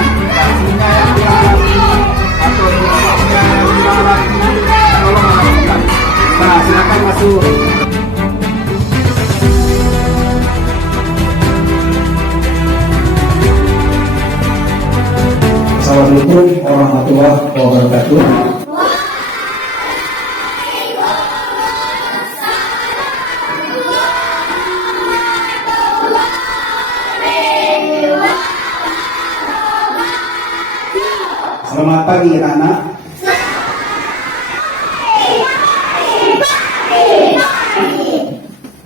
silakan taksinya yang bilang lagi atau tiketnya yang bilang lagi, tolong masukkan. Nah, silakan masuk. Assalamualaikum warahmatullahi wabarakatuh. Selamat pagi anak-anak.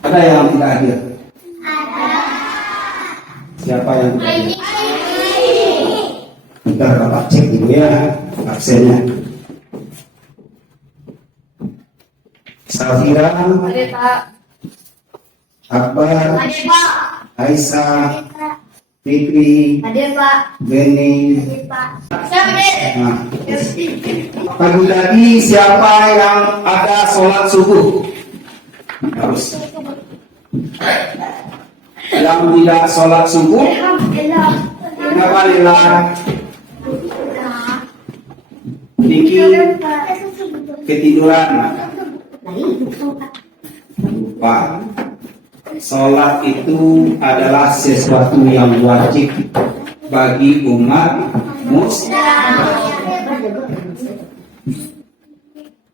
Ada yang tidak hadir? Siapa yang tidak hadir? Kita dapat cek dulu ya absennya. Safira, Akbar, Aisyah, Fikri, Beni. Nah, pagi tadi siapa yang ada sholat subuh? Harus. Yang tidak sholat subuh? Kenapa Lila? Niki ketiduran. Lupa. Sholat itu adalah sesuatu yang wajib bagi umat muslim.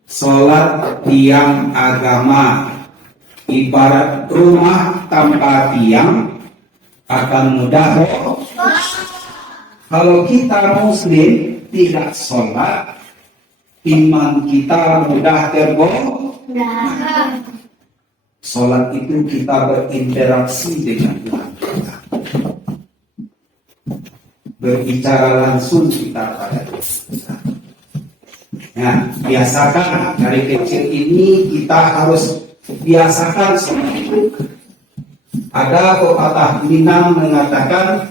Sholat tiang agama ibarat rumah tanpa tiang akan mudah. Kalau kita muslim tidak sholat, iman kita mudah terbongkar. Sholat itu kita berinteraksi dengan Tuhan kita, berbicara langsung kita pada Tuhan. Nah, biasakan dari kecil ini kita harus biasakan sholat itu. Ada pepatah Minang mengatakan,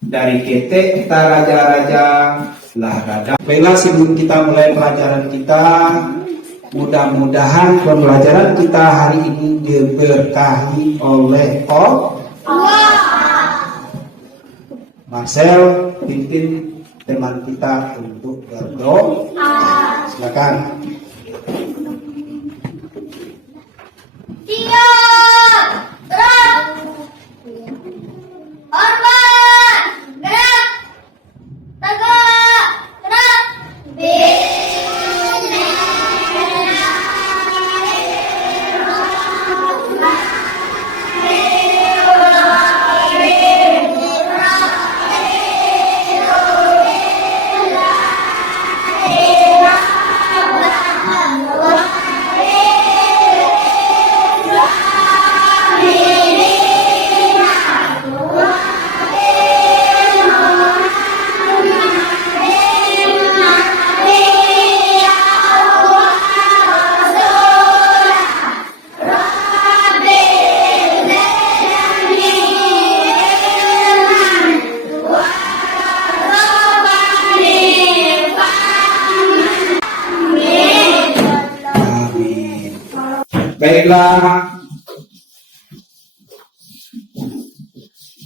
dari ketek kita raja-raja lah rada. Baiklah, sebelum kita mulai pelajaran kita, mudah-mudahan pembelajaran kita hari ini diberkahi oleh Allah. Marcel, pimpin teman kita untuk berdoa. Silakan. Siap, gerak, hormat, gerak, tegak, gerak, Baiklah,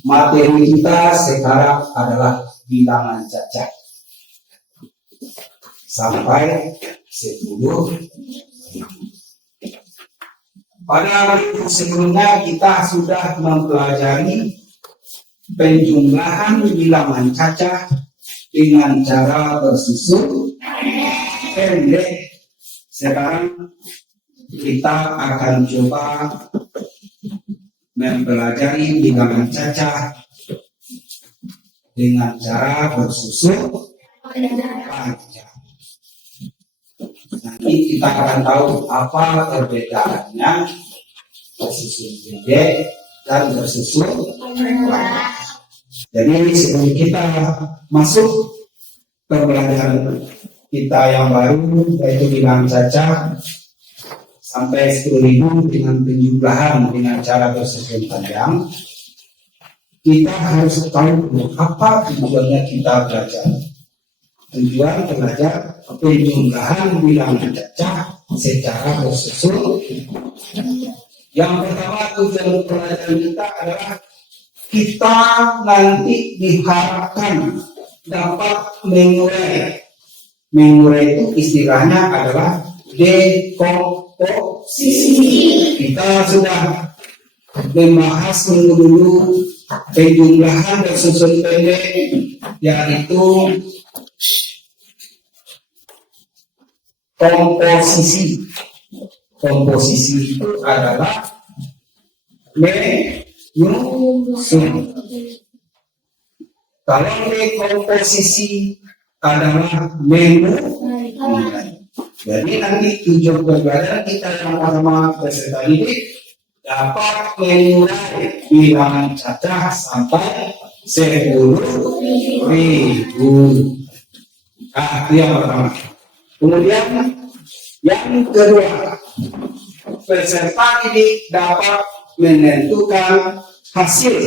materi kita sekarang adalah bilangan cacat sampai 10. Pada minggu sebelumnya kita sudah mempelajari penjumlahan bilangan cacat dengan cara bersusun pendek. Sekarang kita akan coba mempelajari bilangan cacat dengan cara bersusun panjang. Nanti kita akan tahu apa perbedaannya bersusun pendek dan bersusun panjang. Jadi sebelum kita masuk pembelajaran kita yang baru, yaitu bilangan cacat sampai 10.000 dengan penjumlahan dengan cara bersusun panjang, kita harus tahu apa tujuannya kita belajar. Tujuan belajar penjumlahan bilangan cacat secara bersusun. Yang pertama, tujuan pelajaran kita adalah kita nanti diharapkan dapat mengurai. Mengurai itu istilahnya adalah dekomposisi. Kita sudah membahas minggu dulu penjumlahan dan susun pendek, yaitu komposisi. Komposisi itu adalah menyusun. Kalau dekomposisi adalah mengurai. Jadi nanti tujuan pembelajaran kita yang pertama peserta didik dapat mengurai bilangan cacah sampai 10.000. Itu yang pertama. Kemudian yang kedua, peserta didik dapat menentukan hasil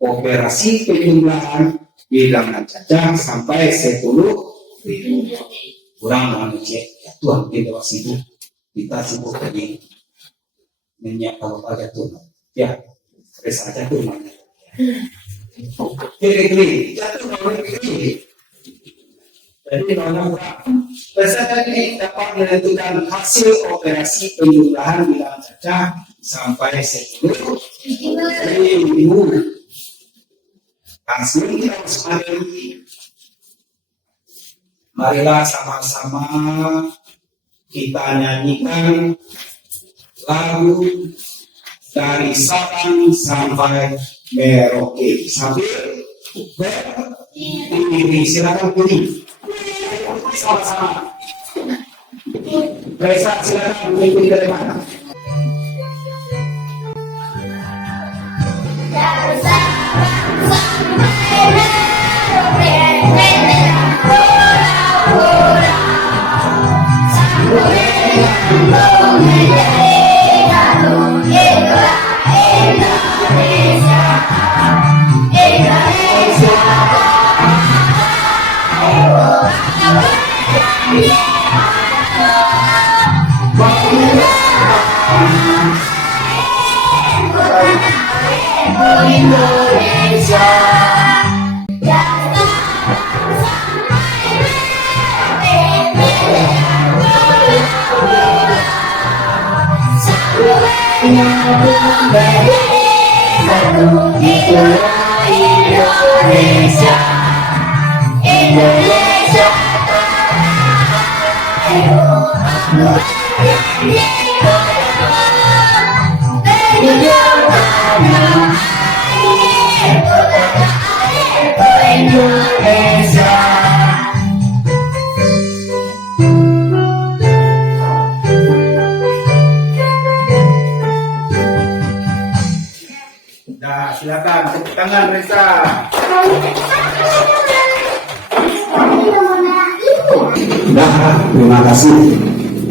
operasi penjumlahan bilangan cacah sampai 10.000. Kurang dengan cek ya Tuhan kita sibuk, kita sibuk ini menyiapkan apa tuh ya res aja tuh mana kiri jatuh nomor kiri. Jadi nomor peserta ini dapat menentukan hasil operasi penjumlahan bilangan cacah sampai 10.000. Langsung kita harus mengerti. Marilah sama-sama kita nyanyikan lagu dari Sabang sampai Merauke sambil berdiri. Silakan pilih sama-sama. Reza silakan mengikuti dari mana? Dari Sabang sampai Merauke, Indonesia. Indonesia, Indonesia, Indonesia. Nah, silakan tepuk tangan Reza. Nah, terima kasih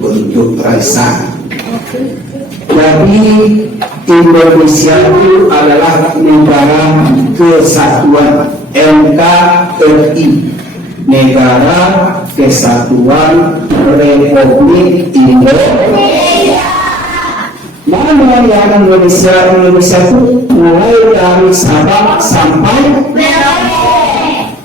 untuk Reza. Jadi Indonesia itu adalah negara kesatuan NKRI, Negara Kesatuan Republik Indonesia. Mana yang Indonesia itu mulai dari Sabang sampai Merauke.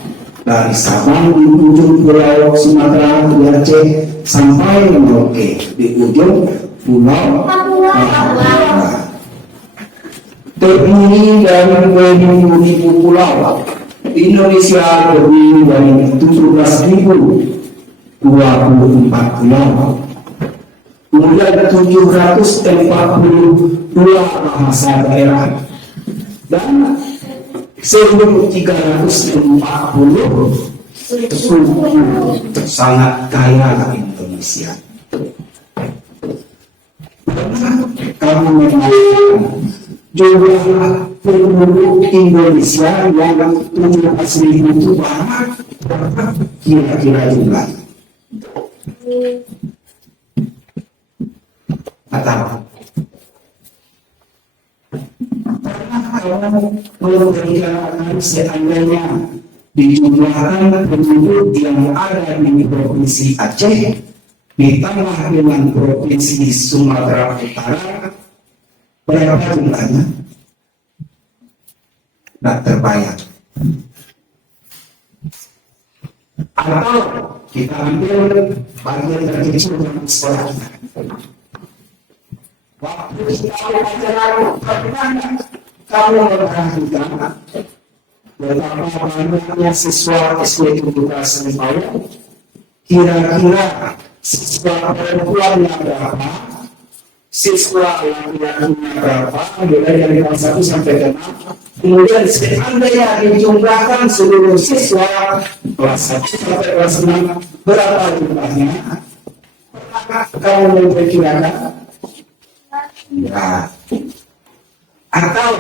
Dari Sabang di ujung pulau Sumatera di Aceh sampai Merauke di ujung pulau Papua. Terdiri dari 20.000 pulau. Indonesia terdiri dari 17.024 pulau. Kemudian 742 bahasa daerah dan 1.340 suku. Sangat kaya Indonesia. Kamu memang jumlah penduduk Indonesia yang 17.000 itu berapa kira-kira jumlah? Atau kalau berjalan seandainya dijumlahkan penduduk yang ada di Provinsi Aceh ditambah dengan Provinsi Sumatera Utara, berapa jumlahnya? Tidak terbayang. Atau kita ambil bagian terkecil dalam sekolah kita. Waktu kita pelajaran pernah kamu memperhatikan betapa banyaknya siswa SD Kebuka Senipau, kira-kira siswa perempuannya berapa, siswa laki-lakinya berapa, mulai dari kelas 1 sampai ke 6. Kemudian seandainya dijumlahkan seluruh siswa kelas 1 sampai kelas 6, berapa jumlahnya? Pernahkah kamu memperkirakan? Ya. Atau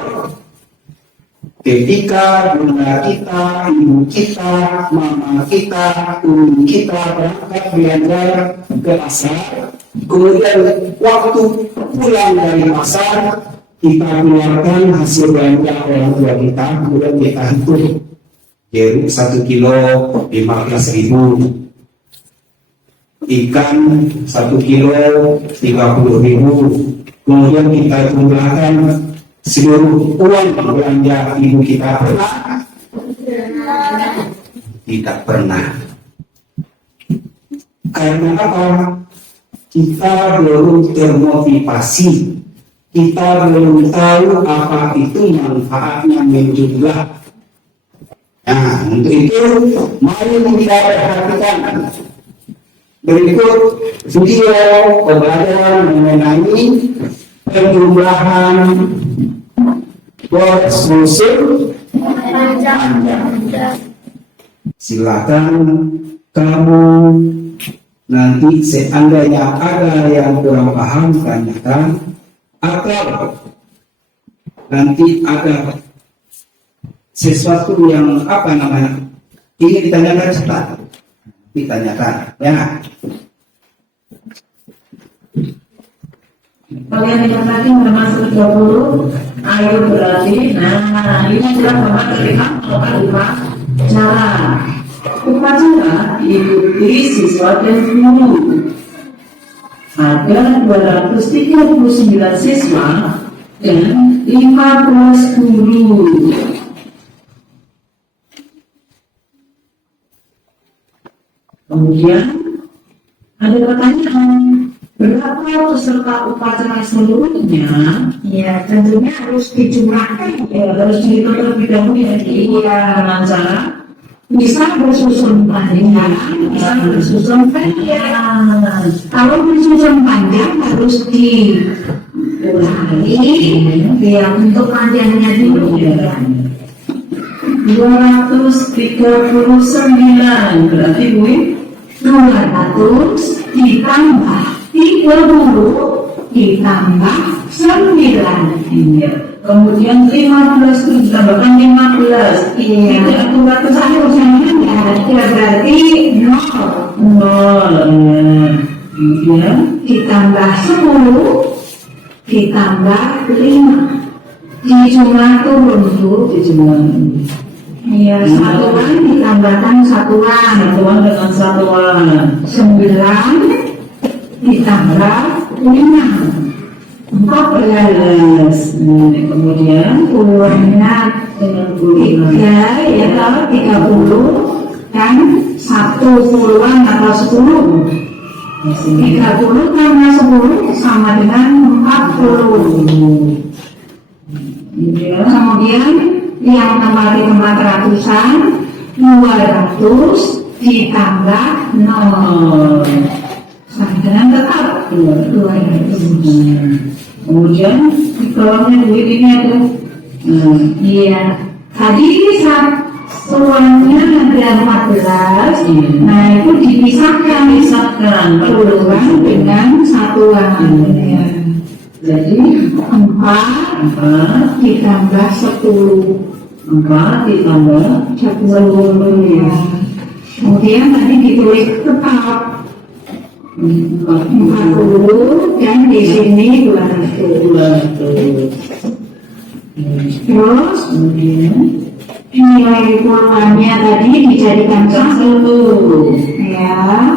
ketika bunda kita, ibu kita, mama kita, umi kita berangkat belanja ke pasar, kemudian waktu pulang dari pasar kita keluarkan hasil belanja orang tua kita, kemudian kita hitung jeruk 1 kilo 15.000, ikan 1 kilo 30.000, kemudian kita jumlahkan seluruh uang belanja ibu kita. Pernah? Tidak pernah. Karena apa? Kita belum termotivasi. Kita belum tahu apa itu manfaatnya menjumlah. Nah, untuk itu mari kita perhatikan berikut video pembelajaran mengenai penjumlahan boros musim panjang. Silakan kamu nanti seandainya ada yang kurang paham tanyakan, atau nanti ada sesuatu yang ini ditanyakan cepat, ditanyakan ya. Kalian yang tadi termasuk 20, ayo berarti. Nah, ini sudah Bapak terlihat melakukan cara. Upacara diikuti siswa dan guru. Ada 239 siswa dan 15 guru. Kemudian ada pertanyaan, berapa peserta upacara seluruhnya? Ya, tentunya harus dijumlahkan. Ya, harus dihitung terlebih dahulu ya. Iya, dengan cara Bisa bersusun panjang, bisa bersusun pendek. Kalau bersusun panjang harus dikurangi ya untuk panjangnya dulu. 239 berarti Bu, 200 ditambah 30 ditambah 9. iya. Kemudian 15 itu ditambahkan 15. Iya. 300 Satu sama ya berarti 0. 0. Kemudian Ditambah 10 ditambah 5. Dijumlah turun tuh. dijumlah Iya, satuan ditambahkan satuan. satuan dengan satuan. 9 ditambah 5. 14. Kemudian Puluhannya dengan puluhan 3 ya kalau 30 kan 1 puluhan atau 10. 30 tambah 10 sama dengan 40. Kemudian yang kembali ke 400-an 200 ditambah 0 sama dengan tetap 200. Kemudian di bawahnya duit ini ada. Iya, tadi satuannya ada 14. Nah itu dipisahkan puluhan dengan satuan. Ya. Jadi 4 ditambah 10. 4 ditambah 10 ya. Kemudian tadi ditulis tetap 40 dan di sini 200. Terus nilai puluhannya tadi dijadikan 1 ya,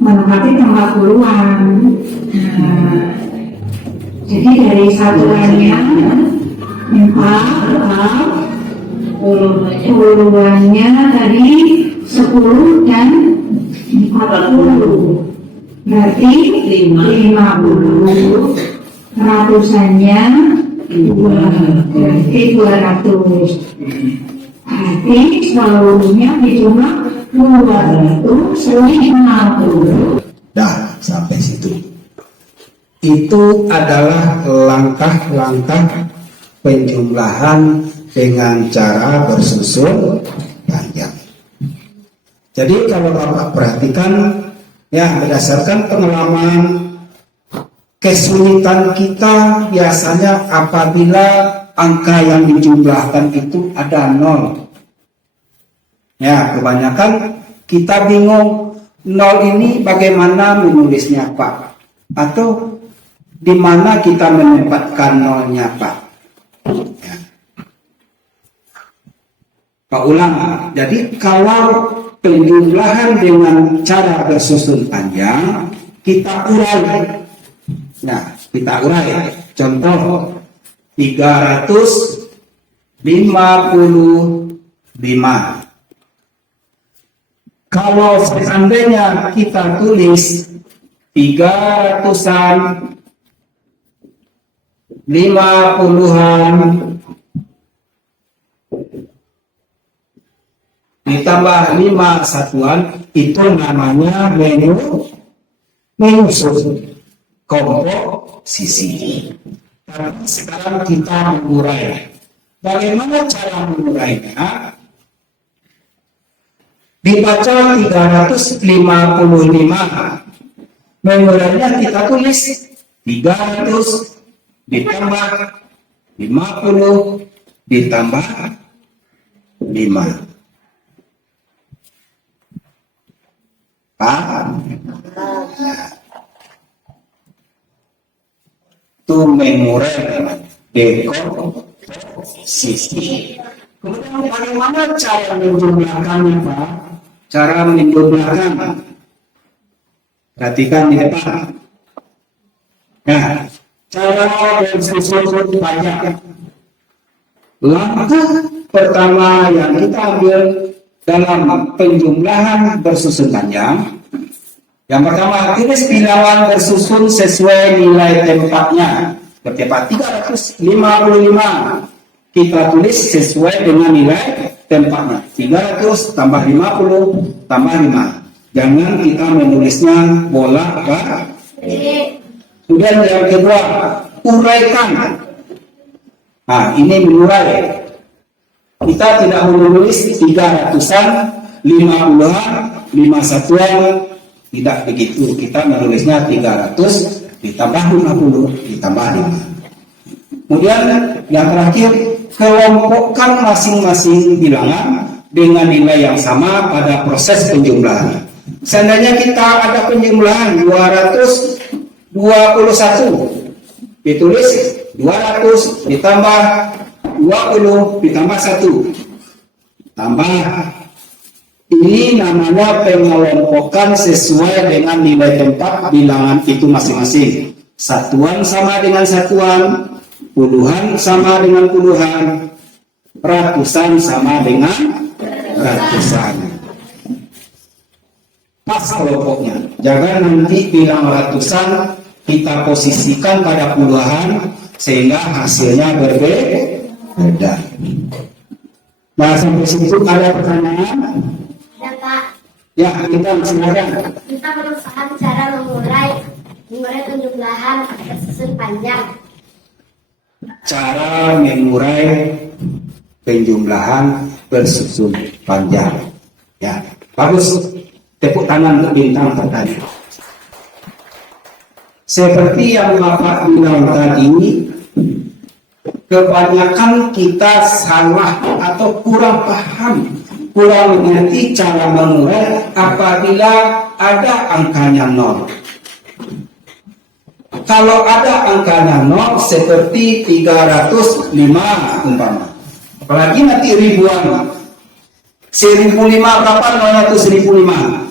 menempati tempat puluhan. Nah, jadi dari satuannya 4, puluhannya tadi 10 10 dan 40. Berarti 50. Ratusannya 2. Berarti 200. Berarti seluruhnya dijumlah 250. Dah, sampai situ. Itu adalah langkah-langkah penjumlahan dengan cara bersusun panjang. Jadi kalau Bapak perhatikan, ya berdasarkan pengalaman, kesulitan kita biasanya apabila angka yang dijumlahkan itu ada 0. Ya, kebanyakan kita bingung 0 ini bagaimana menulisnya Pak? Atau di mana kita menempatkan 0-nya Pak? Ya. Pak ulang. Jadi kalau penjumlahan dengan cara bersusun panjang, kita urai. Nah, kita urai. Contoh 355. Kalau seandainya kita tulis 300-an, 50-an, ditambah 5 satuan, itu namanya menyusun komposisi. Tapi sekarang kita mengurai. Bagaimana cara mengurainya? Dibaca 355. Mengurainya kita tulis 300 ditambah 50 ditambah 5. Paham? Itu mengurai dekomposisi. Kemudian bagaimana cara menjumlahkannya Pak? Cara menjumlahkan. Perhatikan di depan. Nah, cara bersusun panjang. Langkah pertama yang kita ambil dalam penjumlahan bersusun panjang, yang pertama, tulis bilangan bersusun sesuai nilai tempatnya. Bertempat 355. Kita tulis sesuai dengan nilai tempatnya. 300 tambah 50 tambah 5. Jangan kita menulisnya bolak-balik. Kemudian yang kedua, uraikan. Nah, ini mengurai. Kita tidak menulis 300-an, 50-an, 5 satuan. Tidak begitu. Kita menulisnya 300 ditambah 50 ditambah 5. Kemudian yang terakhir, kelompokkan masing-masing bilangan dengan nilai yang sama pada proses penjumlahan. Seandainya kita ada penjumlahan 221, ditulis 200 ditambah 20 ditambah 1 tambah. Ini namanya pengelompokan sesuai dengan nilai tempat bilangan itu masing-masing. Satuan sama dengan satuan, puluhan sama dengan puluhan, ratusan sama dengan ratusan. Pas kelompoknya. Jangan nanti bilang ratusan kita posisikan pada puluhan sehingga hasilnya berbeda. Nah, sampai situ ada pertanyaan? Ya Pak, Ya, kita silakan. kita berusaha cara mengurai penjumlahan bersusun panjang. Cara mengurai penjumlahan bersusun panjang. Ya, bagus. Tepuk tangan untuk bintang tadi. Seperti yang Bapak bilang tadi, kebanyakan kita salah atau kurang paham, kurang mengerti cara mengurai apabila ada angkanya 0. Kalau ada angkanya 0 seperti 305 umpama, apalagi nanti ribuan, 1005 berapa nolnya itu 1005?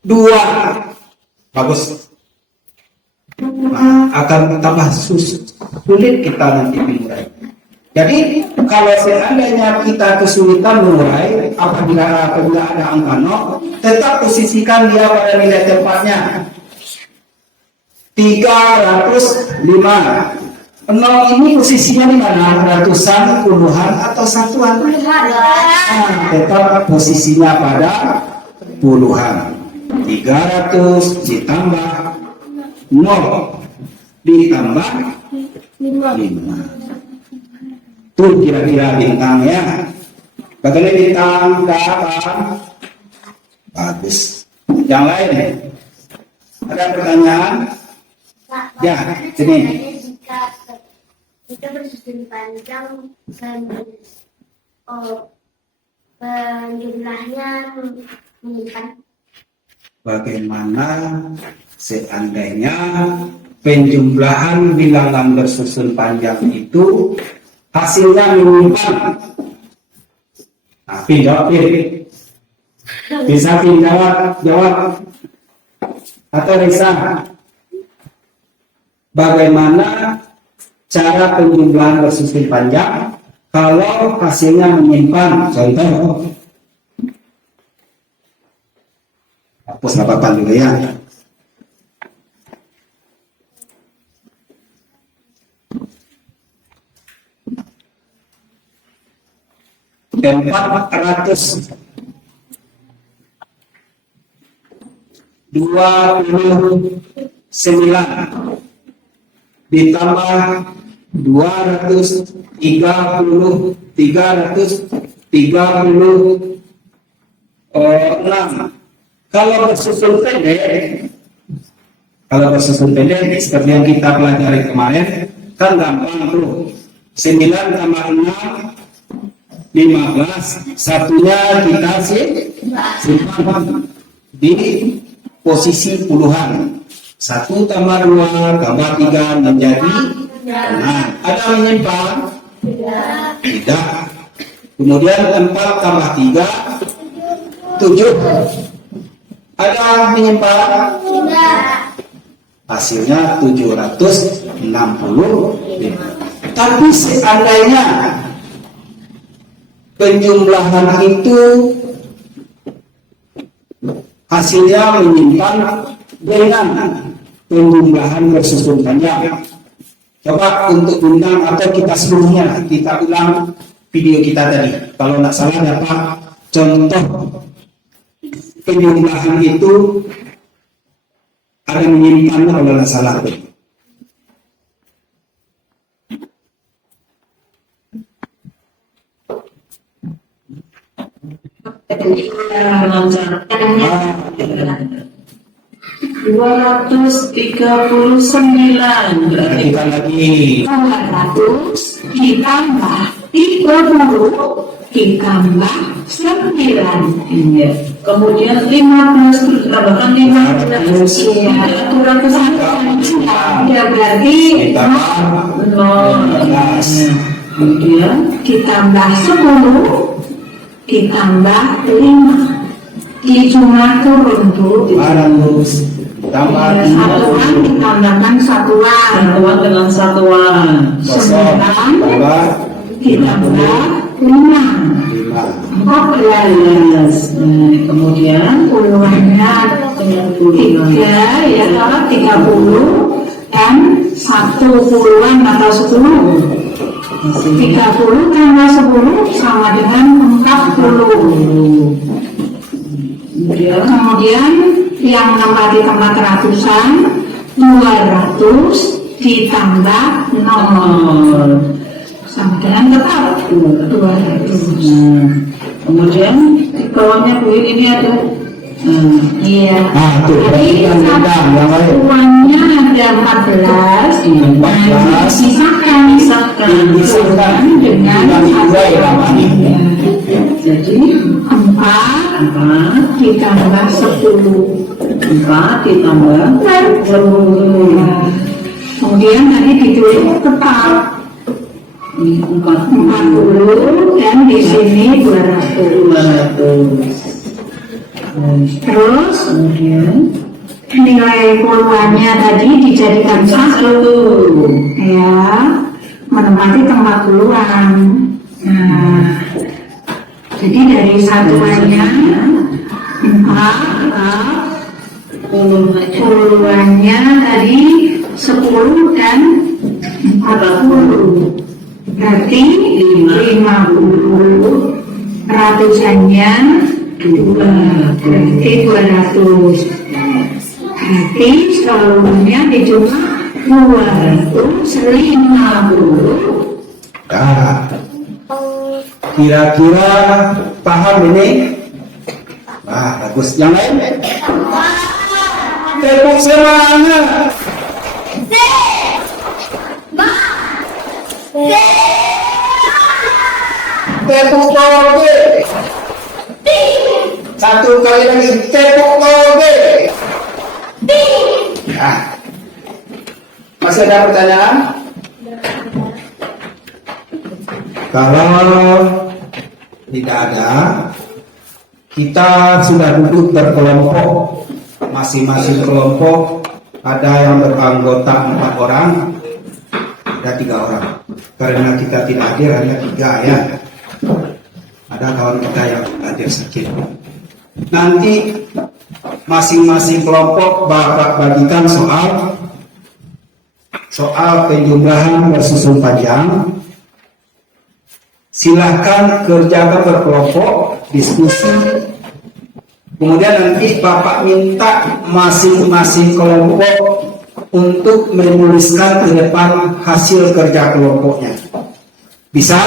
2. Bagus. Nah, akan tambah sulit kita nanti mengurai. Jadi kalau seandainya kita kesulitan mulai apabila ada angka 0, tetap posisikan dia pada nilai tempatnya 305. 0 ini posisinya di mana? Ratusan, puluhan, atau satuan? Nah, tetap posisinya pada puluhan. 300 ditambah 0 ditambah 5. Tuh kira-kira bintangnya. Bagaimana bintang ke apa? Bagus. Yang lain? Ada pertanyaan? Ya, sini. Jika kita bersusun panjang dan penjumlahnya menyimpan. Bagaimana seandainya penjumlahan bilangan bersusun panjang itu hasilnya menyimpan? Nah, jawab. Bisa jawab. Atau Risa? Bagaimana cara penjumlahan bersusun panjang kalau hasilnya menyimpan? Contoh, hapus apa dulu ya. Empat ratus 29 ditambah 336. Kalau bersusun pendek seperti yang kita pelajari kemarin kan gampang tuh. 9 tambah 6 15, satunya kita simpan di posisi puluhan. 1 tambah 2 tambah 3 menjadi. Nah, ada menyimpan? Tidak. Kemudian 4 tambah 3 7. Ada menyimpan? Hasilnya 765. Tapi seandainya penjumlahan itu hasilnya menyimpan dengan penjumlahan bersusun panjang. Coba untuk bintang atau kita seluruhnya kita ulang video kita tadi. Kalau tidak salah dapat contoh penjumlahan itu ada menyimpan kalau tidak salah. Dua 239 berarti Kita lagi 200 ditambah 30 ditambah 9. iya. Kemudian 15 terus tambahkan 15 Iya. aturan kesehatan Ya berarti ditambah 0. Kemudian ditambah 10 ditambah 5 dijumlah turun tuh 200 tambah satuan ditambahkan satuan satuan dengan satuan 9 tambah ditambah 5 5. 14 kemudian puluhannya 30 3 ya kalau 30 dan 1 puluhan atau 10 30 tambah 10 sama dengan 40. Kemudian yang menempati tempat ratusan 200 ditambah 0 sama dengan tetap 200. Kemudian di bawahnya Bu ini ada Iya. Nah, tuh berarti yang bintang yang lain. Uangnya ada 14. 14. Sisakan Disisahkan dengan nilai namanya. jadi 4 ditambah 10. 4 ditambah 10. Kemudian tadi ditulis tetap 40 dan di sini 200. Terus Kemudian nilai puluhannya tadi dijadikan 1 ya. menempati tempat duluan. Nah, jadi dari satuannya 4, puluhannya tadi 10 dan 40. Berarti 50, ratusannya 2, berarti 200. Berarti seluruhnya dijumlah 250. Nah, kira-kira paham ini? Nah, bagus. Yang lain? Tepuk semangat. Tepuk toge. Satu kali lagi, tepuk toge. Nah, masih ada pertanyaan? Kalau tidak ada, kita sudah duduk berkelompok, masing-masing kelompok ada yang beranggota 4 orang, ada 3 orang. Karena kita tidak hadir hanya 3 ya. Ada kawan kita yang hadir sedikit. Nanti masing-masing kelompok Bapak bagikan soal penjumlahan bersusun panjang. Silahkan kerjakan berkelompok, diskusi. Kemudian nanti Bapak minta masing-masing kelompok untuk menuliskan ke depan hasil kerja kelompoknya. Bisa?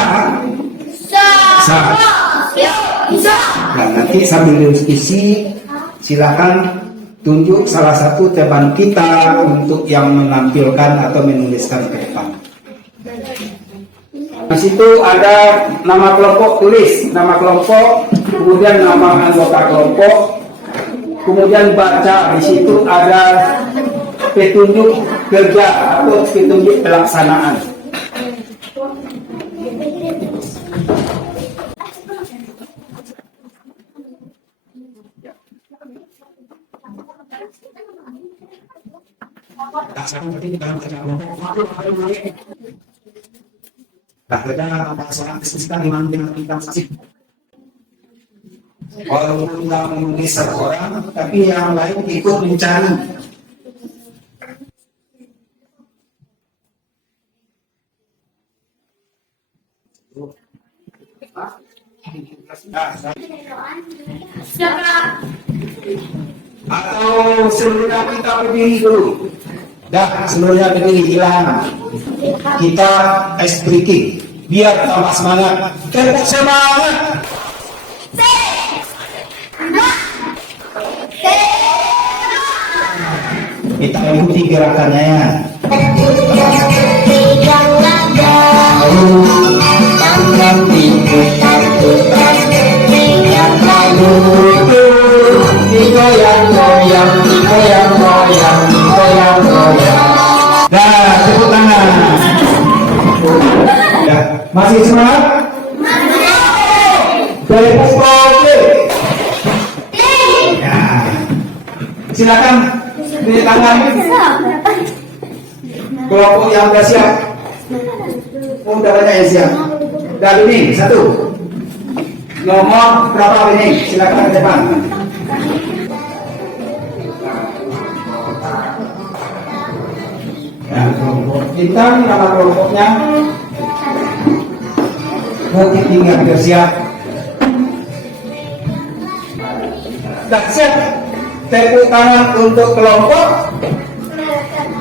Bisa. Nah, nanti sambil diskusi, silakan tunjuk salah satu teman kita untuk yang menampilkan atau menuliskan ke depan. Di situ ada nama kelompok, tulis nama kelompok, kemudian nama anggota kelompok, kemudian baca. Di situ ada petunjuk kerja atau petunjuk pelaksanaan. Nah, kita seorang diskusikan dengan kita masing. Walaupun kita menulis 1 orang, tapi yang lain ikut mencari. Atau seluruhnya kita berdiri dulu. Dah, seluruhnya berdiri, hilang. Kita ice breaking biar tambah semangat. Tepuk semangat. Kita ikuti gerakannya. Dah, tepuk tangan. Ya, masih semangat? Tepuk toge. Ya, silakan beri tangan. Kelompok yang sudah siap. Oh, udah banyak yang siap. Dah ini 1. Nomor berapa ini? Silakan ke depan. Ya, kelompok kita nama kelompoknya. Mungkin tinggal bersiap. Dah siap. Tepuk tangan untuk kelompok.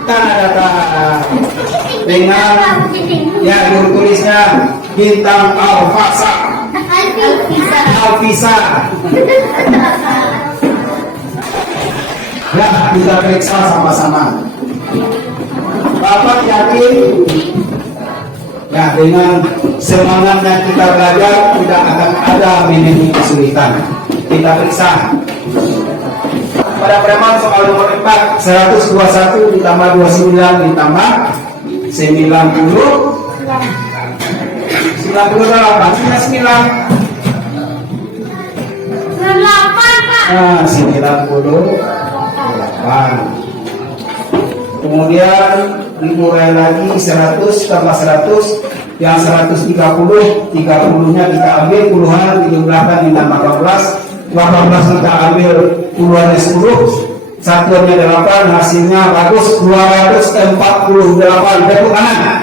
Tanda data dengan ya guru tulisnya bintang Alfasa. Alfisa. Ya, kita periksa sama-sama. Bapak yakin ya dengan semangatnya kita belajar tidak akan ada minimum kesulitan. Kita periksa. Pada preman soal nomor 4, 121 ditambah 29 ditambah 90 98 9. Nah, 98. Kemudian dimulai lagi 100 tambah 100 yang 130, 30-nya kita ambil puluhan, dijumlahkan dengan 18 kita ambil puluhannya 10, satuannya 8, hasilnya bagus 248. Tepuk tangan.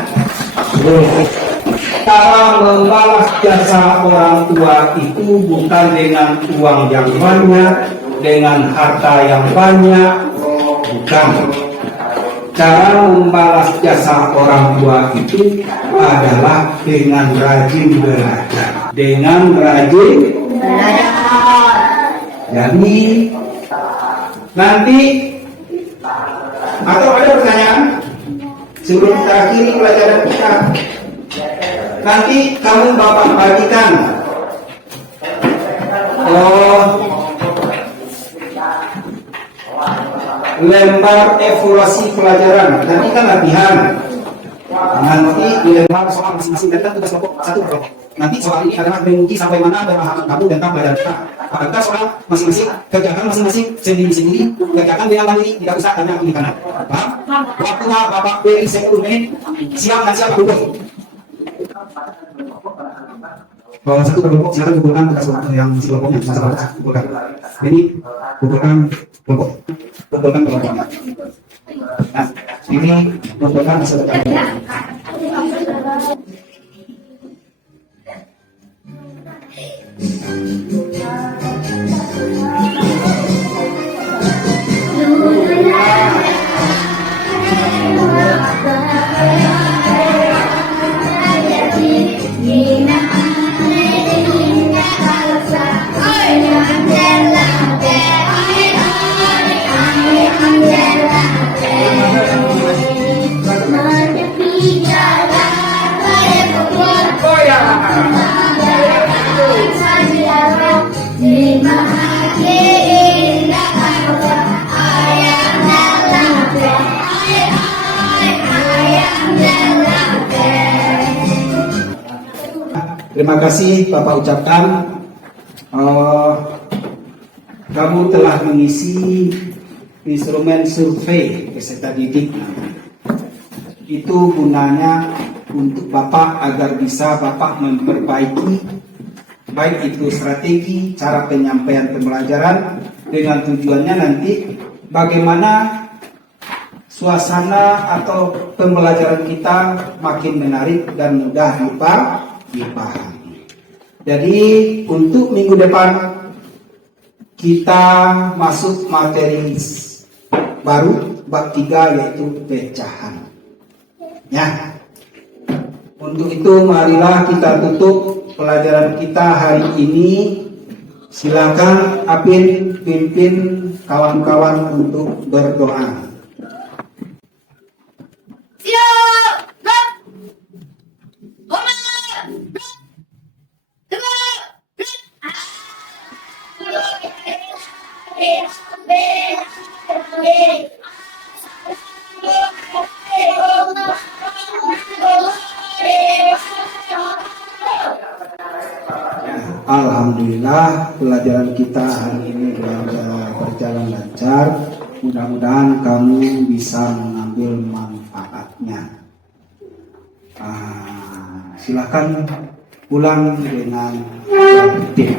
Cara membalas jasa orang tua itu bukan dengan uang yang banyak, dengan harta yang banyak, bukan. Cara membalas jasa orang tua itu adalah dengan rajin belajar. Dengan rajin belajar. Jadi nanti atau ada pertanyaan sebelum kita akhiri pelajaran kita? Nanti kamu bapak bagikan. Lembar evaluasi pelajaran. Nanti kan latihan. Nanti dilempar soal masing-masing dan tugas kelompok satu kelompok. Nanti soal ini adalah menguji sampai mana pemahaman kamu tentang pelajaran kita. Apakah soal masing-masing kerjakan masing-masing sendiri-sendiri, kerjakan dengan mandiri, tidak usah tanya aku di kanan. Paham? Waktunya bapak beri 10 menit. Siap dan siap dulu. Kalau satu kelompok silakan kumpulkan tugas yang si kelompoknya sama-sama kumpulkan. Ini kumpulkan kelompok. Kumpulkan kelompoknya. Nah, ini kumpulkan hasil kelompoknya. Terima kasih Bapak ucapkan. Kamu telah mengisi instrumen survei peserta didik. Itu gunanya untuk Bapak agar bisa Bapak memperbaiki baik itu strategi, cara penyampaian pembelajaran, dengan tujuannya nanti bagaimana suasana atau pembelajaran kita makin menarik dan mudah dipahami. Jadi untuk minggu depan kita masuk materi baru bab 3 yaitu pecahan. Ya. Untuk itu marilah kita tutup pelajaran kita hari ini. Silakan Apin pimpin kawan-kawan untuk berdoa. Alhamdulillah pelajaran kita hari ini berjalan lancar. Mudah-mudahan kamu bisa mengambil manfaatnya. Silakan pulang dengan tertib.